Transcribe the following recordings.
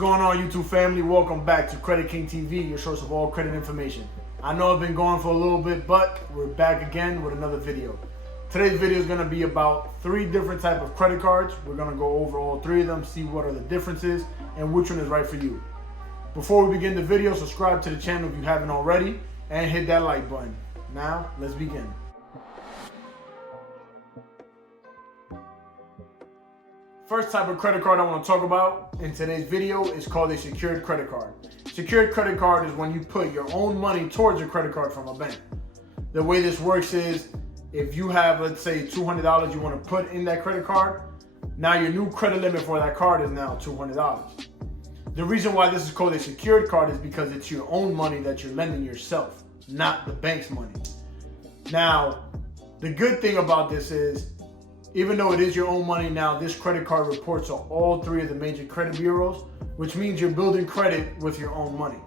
going on, YouTube family? Welcome back to Credit King TV, your source of all credit information. I know I've been gone for a little bit, but we're back again with another video. Today's video is going to be about 3 different types of credit cards. We're going to go over all 3 of them, see what are the differences, and which one is right for you. Before we begin the video, subscribe to the channel if you haven't already, and hit that like button. Now, let's begin. First type of credit card I want to talk about in today's video is called a secured credit card. Secured credit card is when you put your own money towards a credit card from a bank. The way this works is if you have, let's say, $200 you want to put in that credit card, now your new credit limit for that card is now $200. The reason why this is called a secured card is because it's your own money that you're lending yourself, not the bank's money. Now, the good thing about this is, even though it is your own money now, this credit card reports on all 3 of the major credit bureaus, which means you're building credit with your own money.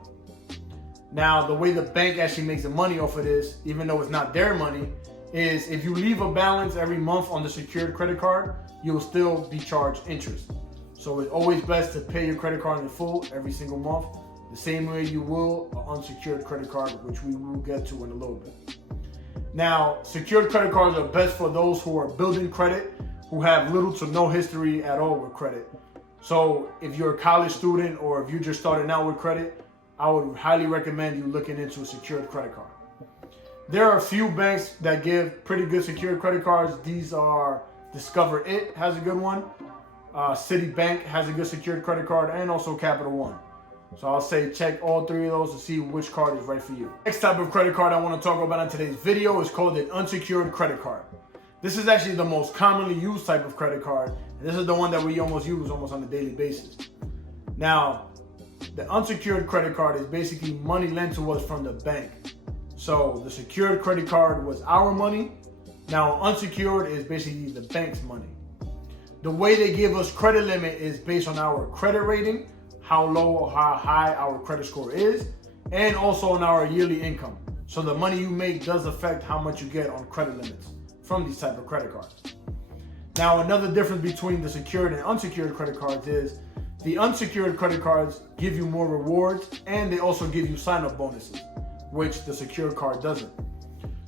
Now, the way the bank actually makes the money off of this, even though it's not their money, is if you leave a balance every month on the secured credit card, you'll still be charged interest. So it's always best to pay your credit card in full every single month, the same way you will an unsecured credit card, which we will get to in a little bit. Now, secured credit cards are best for those who are building credit, who have little to no history at all with credit. So if you're a college student or if you're just starting out with credit, I would highly recommend you looking into a secured credit card. There are a few banks that give pretty good secured credit cards. These are Discover It has a good one, Citibank has a good secured credit card, and also Capital One. So I'll say check all 3 of those to see which card is right for you. Next type of credit card I want to talk about in today's video is called an unsecured credit card. This is actually the most commonly used type of credit card, and this is the one that we use almost on a daily basis. Now, the unsecured credit card is basically money lent to us from the bank. So the secured credit card was our money. Now unsecured is basically the bank's money. The way they give us credit limit is based on our credit rating, how low or how high our credit score is, and also on our yearly income. So the money you make does affect how much you get on credit limits from these type of credit cards. Now, another difference between the secured and unsecured credit cards is the unsecured credit cards give you more rewards, and they also give you sign-up bonuses, which the secured card doesn't.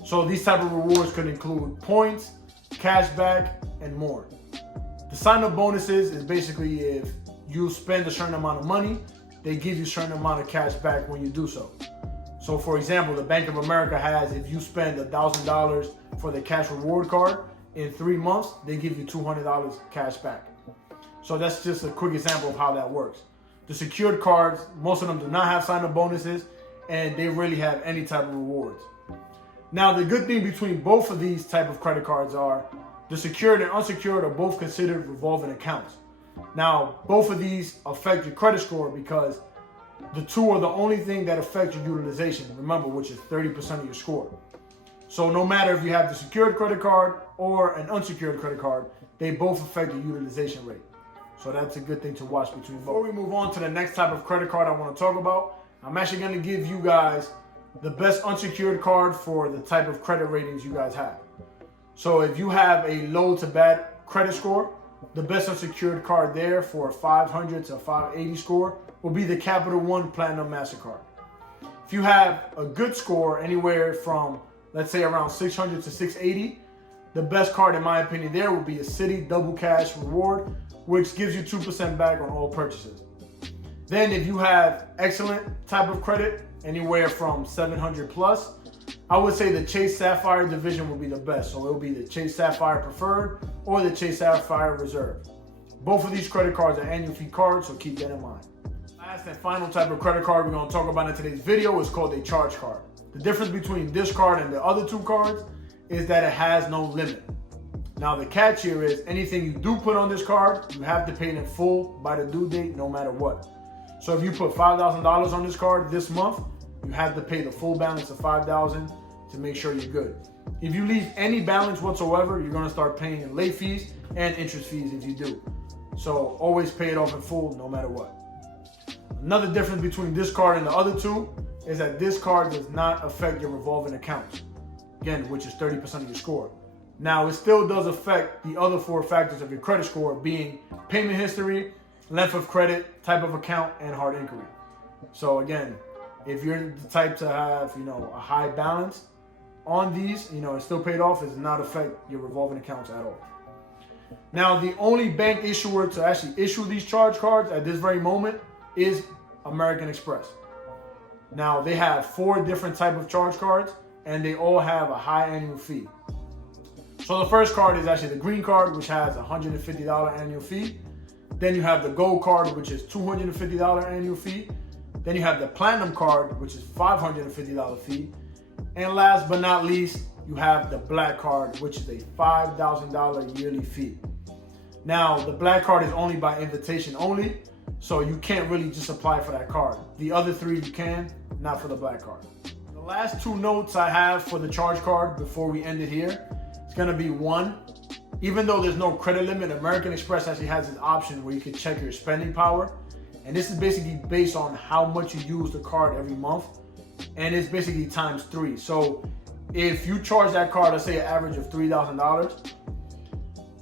So these type of rewards could include points, cash back, and more. The sign-up bonuses is basically if you spend a certain amount of money, they give you a certain amount of cash back when you do so. So for example, the Bank of America has, if you spend $1,000 for the cash reward card, in 3 months, they give you $200 cash back. So that's just a quick example of how that works. The secured cards, most of them do not have sign-up bonuses, and they rarely have any type of rewards. Now, the good thing between both of these type of credit cards are the secured and unsecured are both considered revolving accounts. Now, both of these affect your credit score because the 2 are the only thing that affect your utilization, remember, which is 30% of your score. So no matter if you have the secured credit card or an unsecured credit card, they both affect your utilization rate. So that's a good thing to watch between both. Before we move on to the next type of credit card I want to talk about, I'm actually going to give you guys the best unsecured card for the type of credit ratings you guys have. So if you have a low to bad credit score, the best unsecured card there for a 500 to 580 score will be the Capital One Platinum MasterCard. If you have a good score anywhere from, let's say, around 600 to 680, the best card in my opinion there would be a Citi Double Cash Reward, which gives you 2% back on all purchases. Then if you have excellent type of credit, anywhere from 700 plus, I would say the Chase Sapphire division will be the best. So it will be the Chase Sapphire Preferred or the Chase Sapphire Reserve. Both of these credit cards are annual fee cards, so keep that in mind. Last and final type of credit card we're going to talk about in today's video is called a charge card. The difference between this card and the other 2 cards is that it has no limit. Now the catch here is anything you do put on this card, you have to pay it in full by the due date no matter what. So if you put $5,000 on this card this month, you have to pay the full balance of $5,000 to make sure you're good. If you leave any balance whatsoever, you're going to start paying late fees and interest fees if you do. So always pay it off in full no matter what. Another difference between this card and the other 2 is that this card does not affect your revolving accounts, again, which is 30% of your score. Now, it still does affect the other 4 factors of your credit score, being payment history, length of credit, type of account, and hard inquiry. So again, if you're the type to have, a high balance on these, it's still paid off, it does not affect your revolving accounts at all. Now, the only bank issuer to actually issue these charge cards at this very moment is American Express. Now, they have 4 different type of charge cards, and they all have a high annual fee. So the first card is actually the green card, which has a $150 annual fee. Then you have the gold card, which is $250 annual fee. Then you have the platinum card, which is $550 fee. And last but not least, you have the black card, which is a $5,000 yearly fee. Now, the black card is only by invitation only, so you can't really just apply for that card. The other 3 you can, not for the black card. The last 2 notes I have for the charge card before we end it here, it's gonna be 1, even though there's no credit limit, American Express actually has this option where you can check your spending power. And this is basically based on how much you use the card every month. And it's basically times 3. So if you charge that card, let's say an average of $3,000,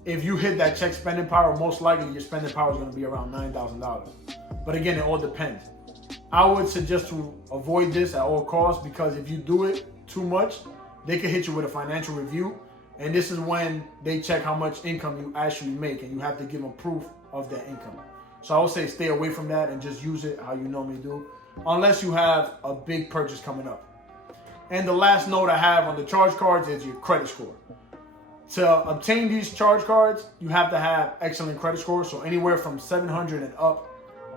if you hit that check spending power, most likely your spending power is going to be around $9,000. But again, it all depends. I would suggest to avoid this at all costs, because if you do it too much, they can hit you with a financial review. And this is when they check how much income you actually make, and you have to give them proof of that income. So I would say stay away from that and just use it how you normally do, unless you have a big purchase coming up. And the last note I have on the charge cards is your credit score. To obtain these charge cards, you have to have excellent credit score, so anywhere from 700 and up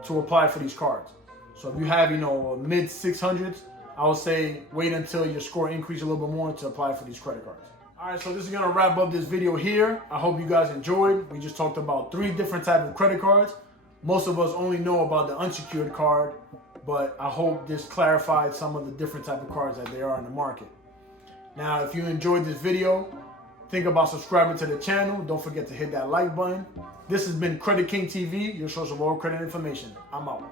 to apply for these cards. So if you have, mid 600s, I would say wait until your score increases a little bit more to apply for these credit cards. All right, so this is gonna wrap up this video here. I hope you guys enjoyed. We just talked about 3 different types of credit cards. Most of us only know about the unsecured card, but I hope this clarified some of the different type of cards that there are in the market. Now, if you enjoyed this video, think about subscribing to the channel. Don't forget to hit that like button. This has been Credit King TV, your source of all credit information. I'm out.